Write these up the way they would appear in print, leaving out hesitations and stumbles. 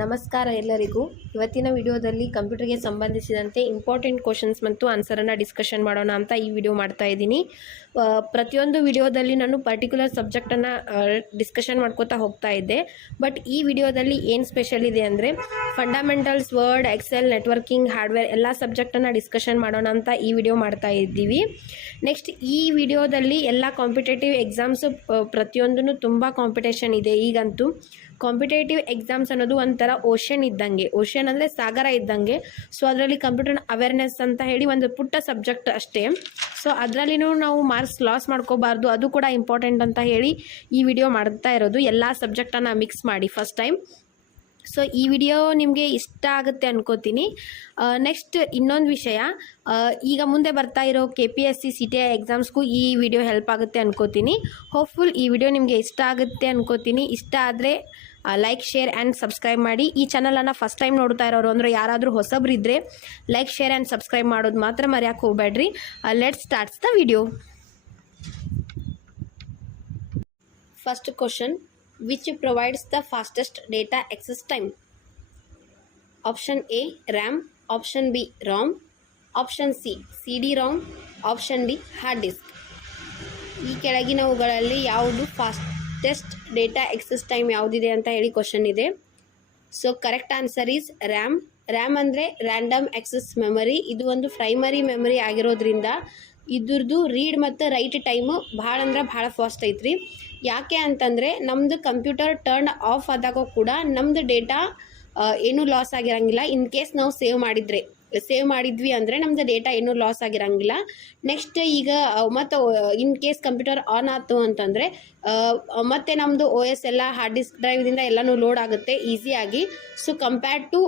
ನಮಸ್ಕಾರ ಎಲ್ಲರಿಗೂ. ಇವತ್ತಿನ ವಿಡಿಯೋದಲ್ಲಿ ಕಂಪ್ಯೂಟರ್ಗೆ ಸಂಬಂಧಿಸಿದಂತೆ ಇಂಪಾರ್ಟೆಂಟ್ ಕ್ವಶನ್ಸ್ ಮತ್ತು ಆನ್ಸರನ್ನು ಡಿಸ್ಕಷನ್ ಮಾಡೋಣ ಅಂತ ಈ ವಿಡಿಯೋ ಮಾಡ್ತಾ ಇದ್ದೀನಿ. ಪ್ರತಿಯೊಂದು ವಿಡಿಯೋದಲ್ಲಿ ನಾನು ಪರ್ಟಿಕ್ಯುಲರ್ ಸಬ್ಜೆಕ್ಟನ್ನು ಡಿಸ್ಕಷನ್ ಮಾಡ್ಕೋತಾ ಹೋಗ್ತಾ ಇದ್ದೆ. ಬಟ್ ಈ ವಿಡಿಯೋದಲ್ಲಿ ಏನು ಸ್ಪೆಷಲ್ ಇದೆ ಅಂದರೆ fundamentals, word, excel, networking, hardware ಎಲ್ಲ ಸಬ್ಜೆಕ್ಟನ್ನು ಡಿಸ್ಕಷನ್ ಮಾಡೋಣ ಅಂತ ಈ ವಿಡಿಯೋ ಮಾಡ್ತಾ ಇದ್ದೀವಿ. ನೆಕ್ಸ್ಟ್ ಈ ವಿಡಿಯೋದಲ್ಲಿ ಎಲ್ಲ ಕಾಂಪಿಟೇಟಿವ್ ಎಕ್ಸಾಮ್ಸು ಪ್ರತಿಯೊಂದೂ ತುಂಬ ಕಾಂಪಿಟೇಷನ್ ಇದೆ. ಈಗಂತೂ ಕಾಂಪಿಟೇಟಿವ್ ಎಕ್ಸಾಮ್ಸ್ ಅನ್ನೋದು ಒಂಥರ ಓಷನ್ ಇದ್ದಂಗೆ, ಓಷನ್ ಅಂದರೆ ಸಾಗರ ಇದ್ದಂಗೆ. ಸೊ ಅದರಲ್ಲಿ ಕಂಪ್ಯೂಟರ್ ಅವೇರ್ನೆಸ್ ಅಂತ ಹೇಳಿ ಒಂದು ಪುಟ್ಟ ಸಬ್ಜೆಕ್ಟ್ ಅಷ್ಟೇ. ಸೊ ಅದರಲ್ಲಿನೂ ನಾವು ಮಾರ್ಕ್ಸ್ ಲಾಸ್ ಮಾಡ್ಕೋಬಾರ್ದು, ಅದು ಕೂಡ ಇಂಪಾರ್ಟೆಂಟ್ ಅಂತ ಹೇಳಿ ಈ ವಿಡಿಯೋ ಮಾಡ್ತಾ ಇರೋದು. ಎಲ್ಲ ಸಬ್ಜೆಕ್ಟನ್ನು ಮಿಕ್ಸ್ ಮಾಡಿ ಫಸ್ಟ್ ಟೈಮ್. ಸೊ ಈ ವಿಡಿಯೋ ನಿಮಗೆ ಇಷ್ಟ ಆಗುತ್ತೆ ಅನ್ಕೋತೀನಿ. ನೆಕ್ಸ್ಟ್ ಇನ್ನೊಂದು ವಿಷಯ, ಈಗ ಮುಂದೆ ಬರ್ತಾ ಇರೋ KPSC CTI ಎಕ್ಸಾಮ್ಸ್ಗೂ ಈ ವಿಡಿಯೋ ಹೆಲ್ಪ್ ಆಗುತ್ತೆ ಅನ್ಕೋತೀನಿ. ಹೋಪ್ಫುಲ್ ಈ ವಿಡಿಯೋ ನಿಮಗೆ ಇಷ್ಟ ಆಗುತ್ತೆ ಅನ್ಕೋತೀನಿ. ಇಷ್ಟ ಆದರೆ ಲೈಕ್, ಶೇರ್ ಆ್ಯಂಡ್ ಸಬ್ಸ್ಕ್ರೈಬ್ ಮಾಡಿ. ಈ ಚಾನಲನ್ನು ಫಸ್ಟ್ ಟೈಮ್ ನೋಡ್ತಾ ಇರೋರು ಅಂದರೆ ಯಾರಾದರೂ ಹೊಸಬ್ರಿದ್ದರೆ ಲೈಕ್, ಶೇರ್ ಆ್ಯಂಡ್ ಸಬ್ಸ್ಕ್ರೈಬ್ ಮಾಡೋದು ಮಾತ್ರ ಮರೆಯೋಕ್ಕೆ ಹೋಗಬೇಡ್ರಿ. Let's starts the video. First question, which provides the fastest data access time? Option A RAM, option B ROM, option C CD-ROM, option D hard disk. ಈ ಕೆಳಗಿನವುಗಳಲ್ಲಿ ಯಾವುದು ಫಾಸ್ಟೆಸ್ಟ್ ಡೇಟಾ ಎಕ್ಸೆಸ್ ಟೈಮ್ ಯಾವುದಿದೆ ಅಂತ ಹೇಳಿ question ಇದೆ. So correct answer is RAM. RAM ಅಂದರೆ random access memory. ಇದು ಒಂದು ಪ್ರೈಮರಿ ಮೆಮರಿ ಆಗಿರೋದ್ರಿಂದ ಇದ್ರದ್ದು ರೀಡ್ ಮತ್ತು ರೈಟ್ ಟೈಮು ಭಾಳ ಅಂದ್ರೆ ಭಾಳ ಫಾಸ್ಟ್ ಐತ್ರಿ. ಯಾಕೆ ಅಂತಂದರೆ ನಮ್ಮದು ಕಂಪ್ಯೂಟರ್ ಟರ್ನ್ ಆಫ್ ಆದಾಗ ಕೂಡ ನಮ್ಮದು ಡೇಟಾ ಏನೂ ಲಾಸ್ ಆಗಿರಂಗಿಲ್ಲ. ಇನ್ ಕೇಸ್ ನಾವು ಸೇವ್ ಮಾಡಿದ್ವಿ ಅಂದರೆ ನಮ್ಮದು ಡೇಟಾ ಏನೂ ಲಾಸ್ ಆಗಿರಂಗಿಲ್ಲ. ನೆಕ್ಸ್ಟ್ ಈಗ ಮತ್ತು ಇನ್ ಕೇಸ್ ಕಂಪ್ಯೂಟರ್ ಆನ್ ಆಯ್ತು ಅಂತಂದರೆ ಮತ್ತು ನಮ್ಮದು OS ಎಲ್ಲ ಹಾರ್ಡ್ ಡಿಸ್ಕ್ ಡ್ರೈವ್ದಿಂದ ಎಲ್ಲನೂ ಲೋಡ್ ಆಗುತ್ತೆ ಈಸಿಯಾಗಿ. ಸೊ ಕಂಪೇರ್ಡ್ ಟು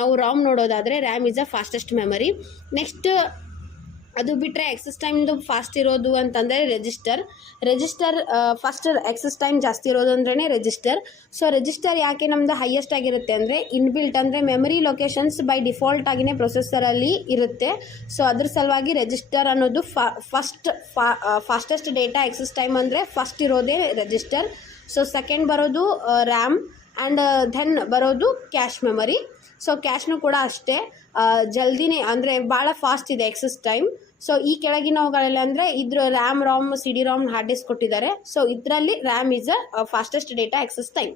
ನಾವು ರಾಮ್ ನೋಡೋದಾದರೆ RAM is a fastest memory. Next ಅದು ಬಿಟ್ಟರೆ ಎಕ್ಸಸ್ ಟೈಮ್ದು ಫಾಸ್ಟ್ ಇರೋದು ಅಂತಂದರೆ ರೆಜಿಸ್ಟರ್ ಫಸ್ಟ್ ಎಕ್ಸಸ್ ಟೈಮ್ ಜಾಸ್ತಿ ಇರೋದು ಅಂದ್ರೇ ರೆಜಿಸ್ಟರ್. ಸೊ ರೆಜಿಸ್ಟರ್ ಯಾಕೆ ನಮ್ಮದು ಹೈಯೆಸ್ಟ್ ಆಗಿರುತ್ತೆ ಅಂದರೆ ಇನ್ಬಿಲ್ಟ್ ಅಂದರೆ ಮೆಮರಿ ಲೊಕೇಶನ್ಸ್ ಬೈ ಡಿಫಾಲ್ಟ್ ಆಗಿನೇ ಪ್ರೊಸೆಸರಲ್ಲಿ ಇರುತ್ತೆ. ಸೊ ಅದ್ರ ಸಲುವಾಗಿ ರೆಜಿಸ್ಟರ್ ಅನ್ನೋದು ಫಾಸ್ಟೆಸ್ಟ್ ಡೇಟಾ ಎಕ್ಸಸ್ ಟೈಮ್ ಅಂದರೆ ಫಸ್ಟ್ ಇರೋದೇ ರೆಜಿಸ್ಟರ್. ಸೊ ಸೆಕೆಂಡ್ ಬರೋದು ರ್ಯಾಮ್ ಆ್ಯಂಡ್ ದೆನ್ ಬರೋದು ಕ್ಯಾಶ್ ಮೆಮರಿ. ಸೊ ಕ್ಯಾಶ್ನು ಕೂಡ ಅಷ್ಟೇ ಜಲ್ದಿನೇ ಅಂದರೆ ಭಾಳ ಫಾಸ್ಟ್ ಇದೆ ಎಕ್ಸಸ್ ಟೈಮ್. ಸೊ ಈ ಕೆಳಗಿನವುಗಳಲ್ಲಿ ಅಂದರೆ ಇದ್ರ RAM, ROM, CD-ROM, hard disk ಕೊಟ್ಟಿದ್ದಾರೆ. ಸೊ ಇದರಲ್ಲಿ RAM is a fastest data access time.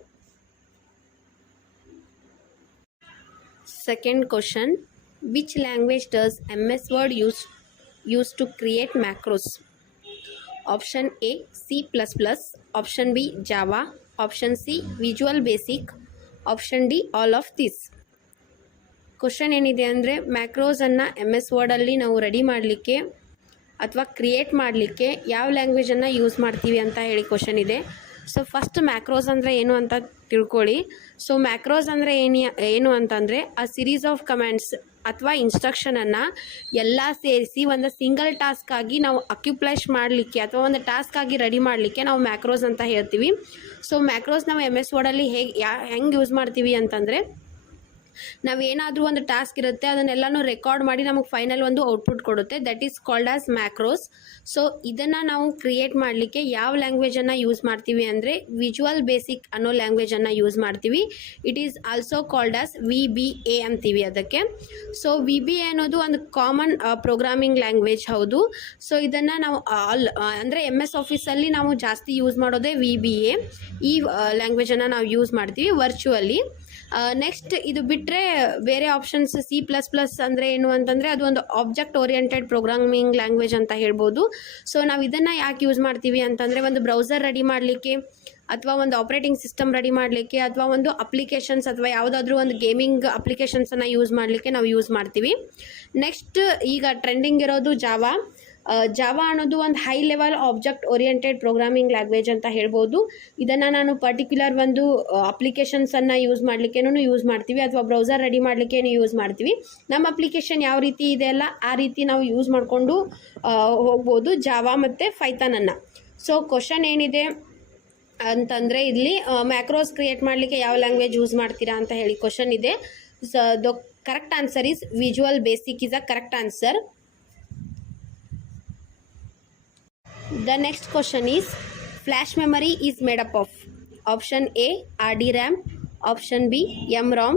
Second question, which language does MS Word use to create macros? Option A C++, option B Java, option C Visual Basic, option D all of this. Question ಏನಿದೆ ಅಂದರೆ ಮ್ಯಾಕ್ರೋಸನ್ನು MS ವರ್ಡಲ್ಲಿ ನಾವು ready ಮಾಡಲಿಕ್ಕೆ ಅಥವಾ create ಮಾಡಲಿಕ್ಕೆ ಯಾವ ಲ್ಯಾಂಗ್ವೇಜನ್ನು use ಮಾಡ್ತೀವಿ ಅಂತ ಹೇಳಿ ಕ್ವಶನ್ ಇದೆ. ಸೊ ಫಸ್ಟ್ ಮ್ಯಾಕ್ರೋಸ್ ಅಂದರೆ ಏನು ಅಂತ ತಿಳ್ಕೊಳ್ಳಿ. ಸೊ ಮ್ಯಾಕ್ರೋಸ್ ಅಂದರೆ ಏನು ಅಂತಂದರೆ ಅ ಸಿರೀಸ್ ಆಫ್ ಕಮ್ಯಾಂಡ್ಸ್ ಅಥವಾ ಇನ್ಸ್ಟ್ರಕ್ಷನನ್ನು ಎಲ್ಲ ಸೇರಿಸಿ ಒಂದು ಸಿಂಗಲ್ ಟಾಸ್ಕ್ ಆಗಿ ನಾವು ಅಕ್ಯುಪ್ಲೈಸ್ ಮಾಡಲಿಕ್ಕೆ ಅಥವಾ ಒಂದು ಟಾಸ್ಕ್ ಆಗಿ ರೆಡಿ ಮಾಡಲಿಕ್ಕೆ ನಾವು ಮ್ಯಾಕ್ರೋಸ್ ಅಂತ ಹೇಳ್ತೀವಿ. ಸೊ ಮ್ಯಾಕ್ರೋಸ್ ನಾವು MS ವರ್ಡಲ್ಲಿ ಹೆಂಗೆ ಯೂಸ್ ಮಾಡ್ತೀವಿ ಅಂತಂದರೆ ನಾವೇನಾದರೂ ಒಂದು ಟಾಸ್ಕ್ ಇರುತ್ತೆ ಅದನ್ನೆಲ್ಲನೂ ರೆಕಾರ್ಡ್ ಮಾಡಿ ನಮಗೆ ಫೈನಲ್ ಒಂದು ಔಟ್ಪುಟ್ ಕೊಡುತ್ತೆ. That is called as macros. So ಇದನ್ನು ನಾವು ಕ್ರಿಯೇಟ್ ಮಾಡಲಿಕ್ಕೆ ಯಾವ ಲ್ಯಾಂಗ್ವೇಜನ್ನು ಯೂಸ್ ಮಾಡ್ತೀವಿ ಅಂದರೆ ವಿಜುವಲ್ ಬೇಸಿಕ್ ಅನ್ನೋ ಲ್ಯಾಂಗ್ವೇಜನ್ನು ಯೂಸ್ ಮಾಡ್ತೀವಿ. It is also called as VBA ಅಂತೀವಿ ಅದಕ್ಕೆ. ಸೊ VBA ಅನ್ನೋದು ಒಂದು ಕಾಮನ್ ಪ್ರೋಗ್ರಾಮಿಂಗ್ ಲ್ಯಾಂಗ್ವೇಜ್ ಹೌದು. ಸೊ ಇದನ್ನು ನಾವು ಅಂದರೆ MS ಆಫೀಸಲ್ಲಿ ನಾವು ಜಾಸ್ತಿ ಯೂಸ್ ಮಾಡೋದೇ VBA. ಈ ಲ್ಯಾಂಗ್ವೇಜನ್ನು ನಾವು ಯೂಸ್ ಮಾಡ್ತೀವಿ ವರ್ಚುವಲ್ಲಿ. ನೆಕ್ಸ್ಟ್ ಇದು ಬಿಟ್ಟರೆ ಬೇರೆ ಆಪ್ಷನ್ಸ್ C++ ಅಂದರೆ ಏನು ಅಂತಂದರೆ ಅದು ಒಂದು ಆಬ್ಜೆಕ್ಟ್ ಓರಿಯೆಂಟೆಡ್ ಪ್ರೋಗ್ರಾಮಿಂಗ್ ಲ್ಯಾಂಗ್ವೇಜ್ ಅಂತ ಹೇಳ್ಬೋದು. ಸೊ ನಾವು ಇದನ್ನು ಯಾಕೆ ಯೂಸ್ ಮಾಡ್ತೀವಿ ಅಂತಂದರೆ ಒಂದು ಬ್ರೌಸರ್ ರೆಡಿ ಮಾಡಲಿಕ್ಕೆ ಅಥವಾ ಒಂದು ಆಪ್ರೇಟಿಂಗ್ ಸಿಸ್ಟಮ್ ರೆಡಿ ಮಾಡಲಿಕ್ಕೆ ಅಥವಾ ಒಂದು ಅಪ್ಲಿಕೇಶನ್ಸ್ ಅಥವಾ ಯಾವುದಾದ್ರೂ ಒಂದು ಗೇಮಿಂಗ್ ಅಪ್ಲಿಕೇಶನ್ಸನ್ನು ಯೂಸ್ ಮಾಡಲಿಕ್ಕೆ ನಾವು ಯೂಸ್ ಮಾಡ್ತೀವಿ. ನೆಕ್ಸ್ಟ್ ಈಗ ಟ್ರೆಂಡಿಂಗ್ ಇರೋದು ಜಾವಾ. ಜಾವಾ ಅನ್ನೋದು ಒಂದು high level object oriented programming language ಅಂತ ಹೇಳ್ಬೋದು. ಇದನ್ನು ನಾನು ಪರ್ಟಿಕ್ಯುಲರ್ ಒಂದು ಅಪ್ಲಿಕೇಶನ್ಸನ್ನು ಯೂಸ್ ಮಾಡಲಿಕ್ಕೇನೂ ಯೂಸ್ ಮಾಡ್ತೀವಿ ಅಥವಾ ಬ್ರೌಸರ್ ರೆಡಿ ಮಾಡಲಿಕ್ಕೇನು ಯೂಸ್ ಮಾಡ್ತೀವಿ. ನಮ್ಮ ಅಪ್ಲಿಕೇಶನ್ ಯಾವ ರೀತಿ ಇದೆ ಅಲ್ಲ ಆ ರೀತಿ ನಾವು ಯೂಸ್ ಮಾಡಿಕೊಂಡು ಹೋಗ್ಬೋದು ಜಾವಾ ಮತ್ತು ಪೈಥಾನನ್ನು. ಸೊ ಕ್ವಶನ್ ಏನಿದೆ ಅಂತಂದರೆ ಇಲ್ಲಿ ಮ್ಯಾಕ್ರೋಸ್ ಕ್ರಿಯೇಟ್ ಮಾಡಲಿಕ್ಕೆ ಯಾವ ಲ್ಯಾಂಗ್ವೇಜ್ ಯೂಸ್ ಮಾಡ್ತೀರಾ ಅಂತ ಹೇಳಿ ಕ್ವಶನ್ ಇದೆ. The correct answer is visual basic is a correct answer. The next question is flash memory is made up of option A RDRAM, option B MROM,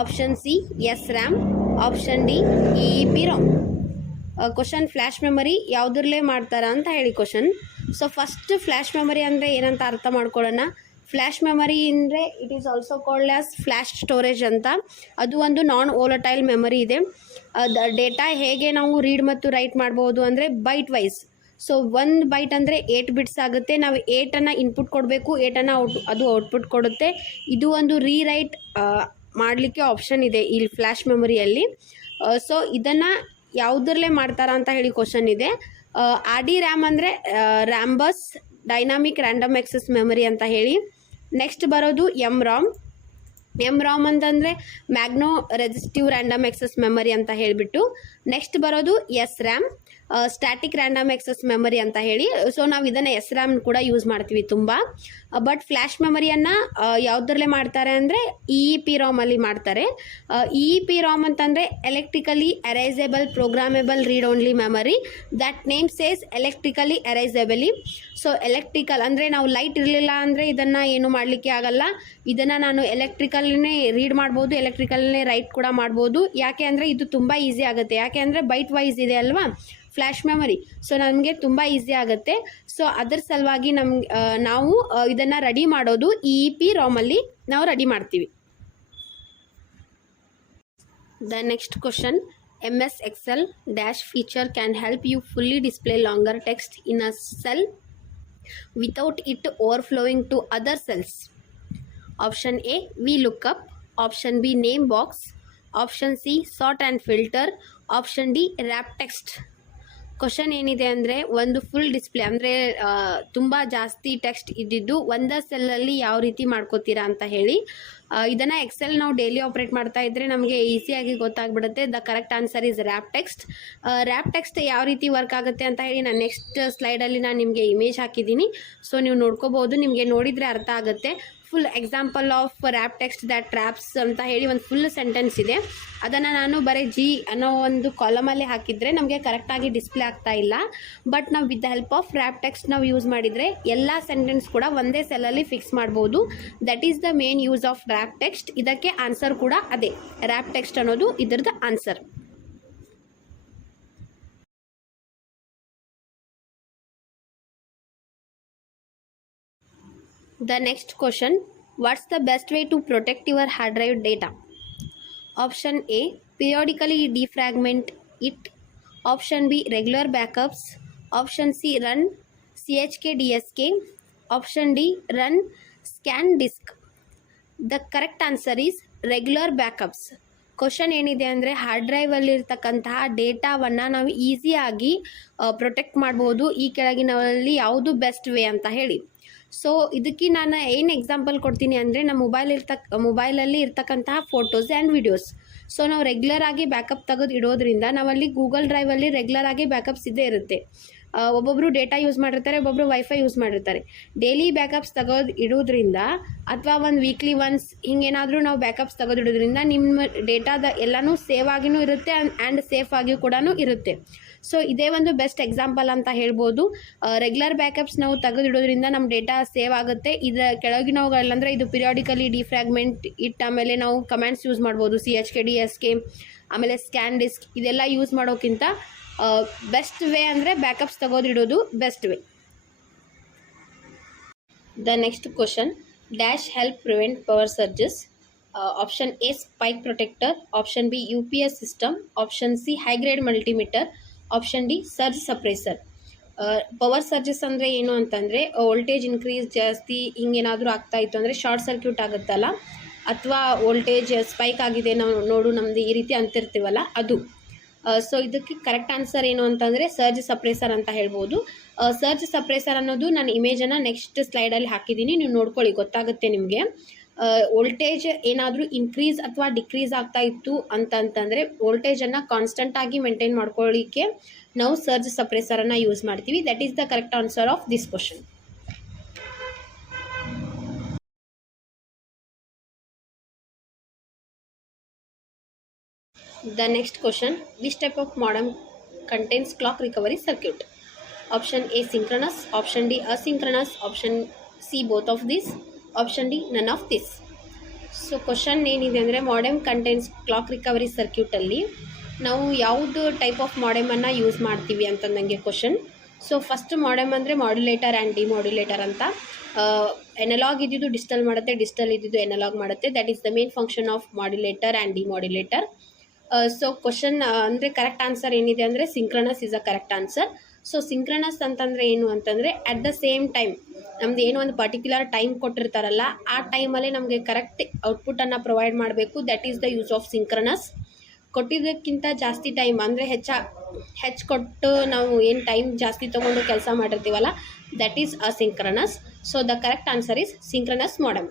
option C SRAM, option D EEPROM. Question flash memory ಯಾವುದ್ರಲ್ಲೇ ಮಾಡ್ತಾರ ಅಂತ ಹೇಳಿ question. So first flash memory ಅಂದರೆ ಏನಂತ ಅರ್ಥ ಮಾಡ್ಕೊಳ್ಳೋಣ. Flash memory ಅಂದರೆ it is also called as flash storage ಅಂತ. ಅದು ಒಂದು ನಾನ್ ವೋಲಟೈಲ್ ಮೆಮರಿ ಇದೆ. ಡೇಟಾ ಹೇಗೆ ನಾವು ರೀಡ್ ಮತ್ತು ರೈಟ್ ಮಾಡ್ಬೋದು ಅಂದರೆ ಬೈಟ್ ವೈಸ್. ಸೊ 1 ಬೈಟ್ ಅಂದರೆ 8 ಬಿಟ್ಸ್ ಆಗುತ್ತೆ. ನಾವು 8ಅನ್ನು ಇನ್ಪುಟ್ ಕೊಡಬೇಕು, 8ಅನ್ನು ಅದು ಔಟ್ಪುಟ್ ಕೊಡುತ್ತೆ. ಇದು ಒಂದು ರೀರೈಟ್ ಮಾಡಲಿಕ್ಕೆ ಆಪ್ಷನ್ ಇದೆ ಈ ಫ್ಲ್ಯಾಶ್ ಮೆಮರಿಯಲ್ಲಿ. ಸೊ ಇದನ್ನು ಯಾವುದರಲ್ಲೇ ಮಾಡ್ತಾರಾ ಅಂತ ಹೇಳಿ ಕ್ವಶನ್ ಇದೆ. RDRAM ಅಂದರೆ ರ್ಯಾಂಬಸ್ ಡೈನಾಮಿಕ್ ರ್ಯಾಂಡಮ್ ಆಕ್ಸೆಸ್ ಮೆಮರಿ ಅಂತ ಹೇಳಿ. ನೆಕ್ಸ್ಟ್ ಬರೋದು MROM ಅಂತಂದರೆ ಮ್ಯಾಗ್ನೋ ರೆಸಿಸ್ಟಿವ್ ರ್ಯಾಂಡಮ್ ಆಕ್ಸೆಸ್ ಮೆಮರಿ ಅಂತ ಹೇಳಿಬಿಟ್ಟು. ನೆಕ್ಸ್ಟ್ ಬರೋದು SRAM static random access memory ಅಂತ ಹೇಳಿ. ಸೊ ನಾವು ಇದನ್ನು SRAM ಕೂಡ ಯೂಸ್ ಮಾಡ್ತೀವಿ ತುಂಬ. ಬಟ್ ಫ್ಲ್ಯಾಶ್ ಮೆಮರಿಯನ್ನು ಯಾವುದರಲ್ಲೇ ಮಾಡ್ತಾರೆ ಅಂದರೆ EEPROM ಅಲ್ಲಿ ಮಾಡ್ತಾರೆ. EEPROM ಅಂತಂದರೆ electrically erasable programmable read only memory. That name says electrically erasably. So electrical ಅಂದರೆ ನಾವು ಲೈಟ್ ಇರಲಿಲ್ಲ ಅಂದರೆ ಇದನ್ನು ಏನು ಮಾಡಲಿಕ್ಕೆ ಆಗಲ್ಲ. ಇದನ್ನು ನಾನು ಎಲೆಕ್ಟ್ರಿಕಲ್ನೇ ರೀಡ್ ಮಾಡ್ಬೋದು, ಎಲೆಕ್ಟ್ರಿಕಲ್ನೇ ರೈಟ್ ಕೂಡ ಮಾಡ್ಬೋದು. ಯಾಕೆ ಅಂದರೆ ಇದು ತುಂಬ ಈಸಿ ಆಗುತ್ತೆ. ಯಾಕೆ ಅಂದರೆ ಬೈಟ್ ವೈಸ್ ಇದೆ ಅಲ್ವಾ ಫ್ಲ್ಯಾಶ್ ಮೆಮರಿ. ಸೊ ನಮಗೆ ತುಂಬ ಈಸಿ ಆಗುತ್ತೆ. ಸೊ ಅದರ ಸಲುವಾಗಿ ನಾವು ಇದನ್ನು ರೆಡಿ ಮಾಡೋದು EEPROM ಅಲ್ಲಿ ನಾವು ರೆಡಿ ಮಾಡ್ತೀವಿ. The next question, MS Excel dash feature can help you fully display longer text in a cell without it overflowing to other cells. Option A VLOOKUP, option B name box, option C sort and filter, option D wrap text. Question ಏನಿದೆ ಅಂದರೆ ಒಂದು full display ಅಂದರೆ ತುಂಬ ಜಾಸ್ತಿ text ಇದ್ದಿದ್ದು ಒಂದೇ ಸೆಲ್ಲಲ್ಲಿ ಯಾವ ರೀತಿ ಮಾಡ್ಕೋತೀರಾ ಅಂತ ಹೇಳಿ. ಇದನ್ನು ಎಕ್ಸೆಲ್ ನಾವು ಡೈಲಿ ಆಪ್ರೇಟ್ ಮಾಡ್ತಾ ಇದ್ದರೆ ನಮಗೆ ಈಸಿಯಾಗಿ ಗೊತ್ತಾಗ್ಬಿಡುತ್ತೆ. The correct answer is wrap text. Wrap text ಯಾವ ರೀತಿ ವರ್ಕ್ ಆಗುತ್ತೆ ಅಂತ ಹೇಳಿ ನಾನು ನೆಕ್ಸ್ಟ್ ಸ್ಲೈಡಲ್ಲಿ ನಾನು ನಿಮಗೆ ಇಮೇಜ್ ಹಾಕಿದ್ದೀನಿ. ಸೊ ನೀವು ನೋಡ್ಕೋಬೋದು, ನಿಮಗೆ ನೋಡಿದರೆ ಅರ್ಥ ಆಗುತ್ತೆ. Full example of wrap text that traps ಅಂತ ಹೇಳಿ ಒಂದು ಫುಲ್ ಸೆಂಟೆನ್ಸ್ ಇದೆ. ಅದನ್ನು ನಾನು ಬರೀ G ಅನ್ನೋ ಒಂದು ಕಾಲಮಲ್ಲಿ ಹಾಕಿದರೆ ನಮಗೆ ಕರೆಕ್ಟಾಗಿ ಡಿಸ್ಪ್ಲೇ ಆಗ್ತಾ ಇಲ್ಲ. ಬಟ್ ನಾವು with the help of wrap text ನಾವು ಯೂಸ್ ಮಾಡಿದರೆ ಎಲ್ಲ ಸೆಂಟೆನ್ಸ್ ಕೂಡ ಒಂದೇ ಸೆಲ್ಲಲ್ಲಿ ಫಿಕ್ಸ್ ಮಾಡ್ಬೋದು. That is the main use of wrap text. ಇದಕ್ಕೆ ಆನ್ಸರ್ ಕೂಡ ಅದೇ, ರ್ಯಾಪ್ ಟೆಕ್ಸ್ಟ್ ಅನ್ನೋದು ಇದರದ್ದು answer. The next question, what's the best way to protect your hard drive data? Option A periodically defragment it, option B regular backups, option C run chkdsk, option D run scan disk. The correct answer is regular backups. Question ಏನಿದೆ ಅಂದರೆ hard ಡ್ರೈವಲ್ಲಿರ್ತಕ್ಕಂತಹ ಡೇಟಾವನ್ನು ನಾವು ಈಸಿಯಾಗಿ protect ಮಾಡ್ಬೋದು. ಈ ಕೆಳಗಿನಲ್ಲಿ ಯಾವುದು best way ಅಂತ ಹೇಳಿ. ಸೊ ಇದಕ್ಕೆ ನಾನು ಏನು ಎಕ್ಸಾಂಪಲ್ ಕೊಡ್ತೀನಿ ಅಂದರೆ ನಮ್ಮ ಮೊಬೈಲಲ್ಲಿ ಇರ್ತಕ್ಕಂತಹ ಫೋಟೋಸ್ ಆ್ಯಂಡ್ ವಿಡಿಯೋಸ್. ಸೊ ನಾವು ರೆಗ್ಯುಲರ್ ಆಗಿ ಬ್ಯಾಕಪ್ ತೆಗೆದು ಇಡೋದ್ರಿಂದ ನಾವಲ್ಲಿ ಗೂಗಲ್ ಡ್ರೈವಲ್ಲಿ ರೆಗ್ಯುಲರ್ ಆಗಿ ಬ್ಯಾಕಪ್ಸ್ ಇದ್ದೇ ಇರುತ್ತೆ. ಒಬ್ಬೊಬ್ಬರು ಡೇಟಾ ಯೂಸ್ ಮಾಡಿರ್ತಾರೆ, ಒಬ್ಬೊಬ್ಬರು ವೈಫೈ ಯೂಸ್ ಮಾಡಿರ್ತಾರೆ. ಡೈಲಿ ಬ್ಯಾಕಪ್ಸ್ ತೆಗೆದು ಇಡೋದ್ರಿಂದ ಅಥವಾ ಒಂದು ವೀಕ್ಲಿ ಒನ್ಸ್ ಹಿಂಗೇನಾದರೂ ನಾವು ಬ್ಯಾಕಪ್ಸ್ ತೆಗೆದು ಇಡೋದ್ರಿಂದ ನಿಮ್ಮ ಡೇಟಾದ ಎಲ್ಲನೂ ಸೇವ್ ಆಗಿನೂ ಇರುತ್ತೆ ಆ್ಯಂಡ್ ಸೇಫ್ ಆಗಿಯೂ ಕೂಡ ಇರುತ್ತೆ. ಸೊ ಇದೇ ಒಂದು ಬೆಸ್ಟ್ ಎಕ್ಸಾಂಪಲ್ ಅಂತ ಹೇಳ್ಬೋದು. ರೆಗ್ಯುಲರ್ ಬ್ಯಾಕಪ್ಸ್ ನಾವು ತೆಗೆದಿಡೋದ್ರಿಂದ ನಮ್ಮ ಡೇಟಾ ಸೇವ್ ಆಗುತ್ತೆ. ಇದರ ಕೆಳಗಿನವುಗಳಂದರೆ ಇದು ಪಿರಿಯಾಡಿಕಲಿ ಡಿಫ್ರಾಗ್ಮೆಂಟ್ ಇಟ್, ಆಮೇಲೆ ನಾವು ಕಮ್ಯಾಂಡ್ಸ್ ಯೂಸ್ ಮಾಡ್ಬೋದು, chkdsk, ಆಮೇಲೆ ಸ್ಕ್ಯಾನ್ ಡಿಸ್ಕ್. ಇದೆಲ್ಲ ಯೂಸ್ ಮಾಡೋಕ್ಕಿಂತ ಬೆಸ್ಟ್ ವೇ ಅಂದರೆ ಬ್ಯಾಕಪ್ಸ್ ತೆಗೆದಿಡೋದು best way. The next question, dash help prevent power surges. Option A spike protector, option B UPS system, option C high grade multimeter, option D surge suppressor. Power surges ಅಂದರೆ ಏನು ಅಂತಂದರೆ voltage increase ಜಾಸ್ತಿ ಹಿಂಗೇನಾದರೂ ಆಗ್ತಾ ಇತ್ತು ಅಂದರೆ short circuit ಆಗುತ್ತಲ್ಲ, ಅಥವಾ voltage spike ಆಗಿದೆ ನಾವು ನೋಡು ನಮ್ಮದು ಈ ರೀತಿ ಅಂತಿರ್ತೀವಲ್ಲ ಅದು. ಸೊ ಇದಕ್ಕೆ ಕರೆಕ್ಟ್ ಆನ್ಸರ್ ಏನು ಅಂತಂದರೆ ಸರ್ಜ್ ಸಪ್ರೆಸರ್ ಅಂತ ಹೇಳ್ಬೋದು. ಸರ್ಜ್ ಸಪ್ರೆಸರ್ ಅನ್ನೋದು ನಾನು ಇಮೇಜನ್ನು ನೆಕ್ಸ್ಟ್ ಸ್ಲೈಡಲ್ಲಿ ಹಾಕಿದ್ದೀನಿ, ನೀವು ನೋಡ್ಕೊಳ್ಳಿ, ಗೊತ್ತಾಗುತ್ತೆ ನಿಮಗೆ. ವೋಲ್ಟೇಜ್ ಏನಾದರೂ ಇನ್ಕ್ರೀಸ್ ಅಥವಾ ಡಿಕ್ರೀಸ್ ಆಗ್ತಾ ಇತ್ತು ಅಂತಂದರೆ ವೋಲ್ಟೇಜನ್ನು ಕಾನ್ಸ್ಟೆಂಟಾಗಿ ಮೇಂಟೈನ್ ಮಾಡ್ಕೊಳ್ಳಿಕ್ಕೆ ನಾವು ಸರ್ಜ್ ಸಪ್ರೆಸರನ್ನು ಯೂಸ್ ಮಾಡ್ತೀವಿ. That is the correct answer of this question. The next question, which type of modem contains clock recovery circuit? Option A synchronous, option D asynchronous, option C both of these, option D none of this. So question ಏನಿದೆ ಅಂದರೆ modem contents clock recovery ಸರ್ಕ್ಯೂಟಲ್ಲಿ ನಾವು ಯಾವುದು type of ಮಾಡೆಮನ್ನು use ಮಾಡ್ತೀವಿ ಅಂತ ನನಗೆ question. So first modem ಅಂದರೆ modulator and ಡಿಮಾಡ್ಯುಲೇಟರ್ ಅಂತ. Analogue ಇದ್ದಿದ್ದು ಡಿಜಿಟಲ್ ಮಾಡುತ್ತೆ, ಡಿಜಿಟಲ್ ಇದ್ದಿದ್ದು ಎನಲಾಗ್ ಮಾಡುತ್ತೆ. That is the main function of modulator and demodulator. So question ಅಂದರೆ ಕರೆಕ್ಟ್ ಆನ್ಸರ್ ಏನಿದೆ ಅಂದರೆ synchronous is a correct answer. So synchronous ಅಂತಂದರೆ ಏನು ಅಂತಂದರೆ ಅಟ್ ದ ಸೇಮ್ ಟೈಮ್ ನಮ್ದು ಏನೋ ಒಂದು ಪರ್ಟಿಕ್ಯುಲರ್ ಟೈಮ್ ಕೊಟ್ಟಿರ್ತಾರಲ್ಲ ಆ ಟೈಮಲ್ಲೇ ನಮಗೆ ಕರೆಕ್ಟ್ ಔಟ್ಪುಟನ್ನು ಪ್ರೊವೈಡ್ ಮಾಡಬೇಕು. That is the use of synchronous. ಕೊಟ್ಟಿದ್ದಕ್ಕಿಂತ ಜಾಸ್ತಿ ಟೈಮ್ ಅಂದರೆ ಹೆಚ್ಚು ಕೊಟ್ಟು ನಾವು ಏನು ಟೈಮ್ ಜಾಸ್ತಿ ತೊಗೊಂಡು ಕೆಲಸ ಮಾಡಿರ್ತೀವಲ್ಲ that is a synchronous. So the correct answer is synchronous modem.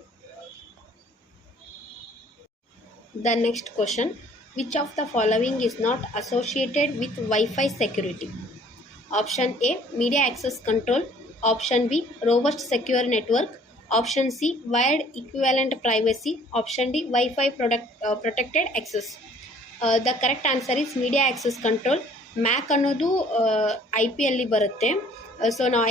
The next question, which of the following is not associated with Wi-Fi security? Option A, media access control. Option B, robust secure network. Option C, wired equivalent privacy. Option D, Wi-Fi protected access. The correct answer is media access control. ಮ್ಯಾಕ್ ಅನ್ನೋದು IP ಅಲ್ಲಿ ಬರುತ್ತೆ. So ನಾವು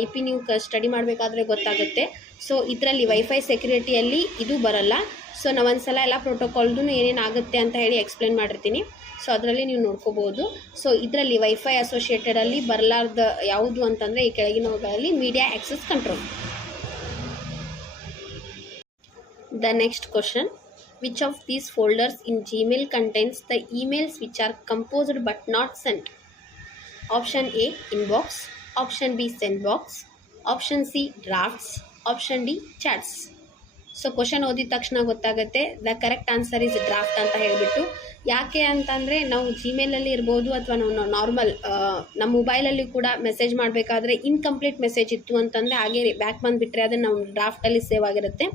IP ನೀವು study ಮಾಡಬೇಕಾದ್ರೆ ಗೊತ್ತಾಗುತ್ತೆ. So ಇದರಲ್ಲಿ wifi ಸೆಕ್ಯೂರಿಟಿಯಲ್ಲಿ ಇದು ಬರಲ್ಲ. ಸೊ ನಾವು ಒಂದ್ಸಲ ಎಲ್ಲ ಪ್ರೋಟೋಕಾಲ್ದು ಏನೇನಾಗುತ್ತೆ ಅಂತ ಹೇಳಿ ಎಕ್ಸ್ಪ್ಲೇನ್ ಮಾಡಿರ್ತೀನಿ. ಸೊ ಅದರಲ್ಲಿ ನೀವು ನೋಡ್ಕೋಬೋದು. ಸೊ ಇದರಲ್ಲಿ ವೈಫೈ ಅಸೋಸಿಯೇಟೆಡಲ್ಲಿ ಬರಲಾರ್ದ ಯಾವುದು ಅಂತಂದರೆ ಈ ಕೆಳಗಿನವುಗಳಲ್ಲಿ media access control. The next question, which of these folders in Gmail contains the emails which are composed but not sent? Option A, inbox. Option B, sendbox. Option C, drafts. Option D, chats. So question ಓದಿದ ತಕ್ಷಣ ಗೊತ್ತಾಗುತ್ತೆ the correct answer is draft ಅಂತ ಹೇಳಿಬಿಟ್ಟು. ಯಾಕೆ ಅಂತಂದರೆ ನಾವು ಜಿಮೇಲಲ್ಲಿ ಇರ್ಬೋದು ಅಥವಾ ನಾವು ನಾರ್ಮಲ್ ನಮ್ಮ ಮೊಬೈಲಲ್ಲಿ ಕೂಡ ಮೆಸೇಜ್ ಮಾಡಬೇಕಾದ್ರೆ ಇನ್ಕಂಪ್ಲೀಟ್ ಮೆಸೇಜ್ ಇತ್ತು ಅಂತಂದರೆ ಹಾಗೆ ಬ್ಯಾಕ್ ಬಂದುಬಿಟ್ರೆ ಅದನ್ನು ನಾವು ಡ್ರಾಫ್ಟಲ್ಲಿ ಸೇವ್ ಆಗಿರುತ್ತೆ.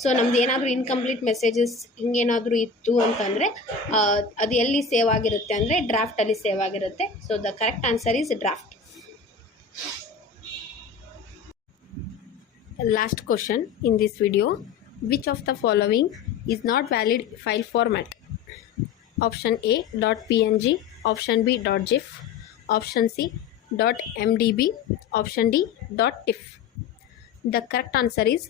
ಸೊ ನಮ್ದು ಏನಾದರೂ ಇನ್ಕಂಪ್ಲೀಟ್ ಮೆಸೇಜಸ್ ಹಿಂಗೇನಾದರೂ ಇತ್ತು ಅಂತಂದರೆ ಅದು ಎಲ್ಲಿ ಸೇವ್ ಆಗಿರುತ್ತೆ ಅಂದರೆ ಡ್ರಾಫ್ಟಲ್ಲಿ ಸೇವ್ ಆಗಿರುತ್ತೆ. So the correct answer is draft. Last question in this video, which of the following is not valid file format? Option A, .png. Option B, .gif. Option C, .mdb. Option D, .tif. The correct answer is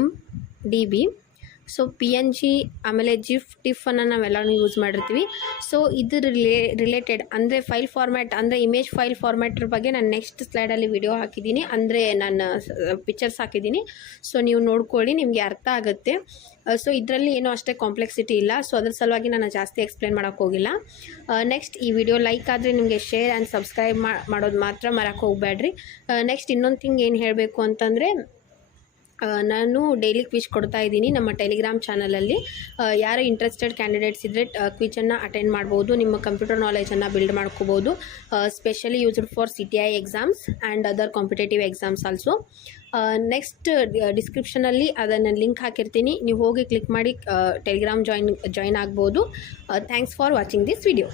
.mdb. So PNG ಆಮೇಲೆ ಟಿಫ್ ಅನ್ನು ನಾವೆಲ್ಲ use ಮಾಡಿರ್ತೀವಿ. So ಇದ್ರ related ಅಂದರೆ file format ಅಂದರೆ image file ಫಾರ್ಮ್ಯಾಟ್ರ ಬಗ್ಗೆ ನಾನು next ಸ್ಲೈಡಲ್ಲಿ video ಹಾಕಿದ್ದೀನಿ, ಅಂದರೆ ನಾನು ಪಿಕ್ಚರ್ಸ್ ಹಾಕಿದ್ದೀನಿ. ಸೊ ನೀವು ನೋಡ್ಕೊಳ್ಳಿ, ನಿಮಗೆ ಅರ್ಥ ಆಗುತ್ತೆ. ಸೊ ಇದರಲ್ಲಿ ಏನೂ ಅಷ್ಟೇ ಕಾಂಪ್ಲೆಕ್ಸಿಟಿ ಇಲ್ಲ. ಸೊ ಅದ್ರ ಸಲುವಾಗಿ ನಾನು ಜಾಸ್ತಿ ಎಕ್ಸ್ಪ್ಲೇನ್ ಮಾಡೋಕ್ಕೆ ಹೋಗಿಲ್ಲ. ನೆಕ್ಸ್ಟ್ ಈ ವಿಡಿಯೋ ಲೈಕ್ ಆದರೆ ನಿಮಗೆ ಶೇರ್ ಆ್ಯಂಡ್ ಸಬ್ಸ್ಕ್ರೈಬ್ ಮಾಡೋದು ಮಾತ್ರ ಮರಕ್ಕೆ ಹೋಗಬೇಡ್ರಿ. ನೆಕ್ಸ್ಟ್ ಇನ್ನೊಂದು ಥಿಂಗ್ ಏನು ಹೇಳಬೇಕು ಅಂತಂದರೆ, ನಾನು ಡೈಲಿ ಕ್ವಿಜ್ ಕೊಡ್ತಾ ಇದ್ದೀನಿ ನಮ್ಮ ಟೆಲಿಗ್ರಾಮ್ ಚಾನಲಲ್ಲಿ. ಯಾರು ಇಂಟ್ರೆಸ್ಟೆಡ್ ಕ್ಯಾಂಡಿಡೇಟ್ಸ್ ಇದ್ದರೆ ಕ್ವಿಜನ್ನು ಅಟೆಂಡ್ ಮಾಡ್ಬೋದು, ನಿಮ್ಮ ಕಂಪ್ಯೂಟರ್ ನಾಲೆಜನ್ನು ಬಿಲ್ಡ್ ಮಾಡ್ಕೋಬೋದು. Specially used for CTI exams and other competitive exams also. Next ಡಿಸ್ಕ್ರಿಪ್ಷನಲ್ಲಿ ಅದನ್ನು ಲಿಂಕ್ ಹಾಕಿರ್ತೀನಿ, ನೀವು ಹೋಗಿ ಕ್ಲಿಕ್ ಮಾಡಿ ಟೆಲಿಗ್ರಾಮ್ ಜಾಯಿನ್ ಆಗ್ಬೋದು. Thanks for watching this video.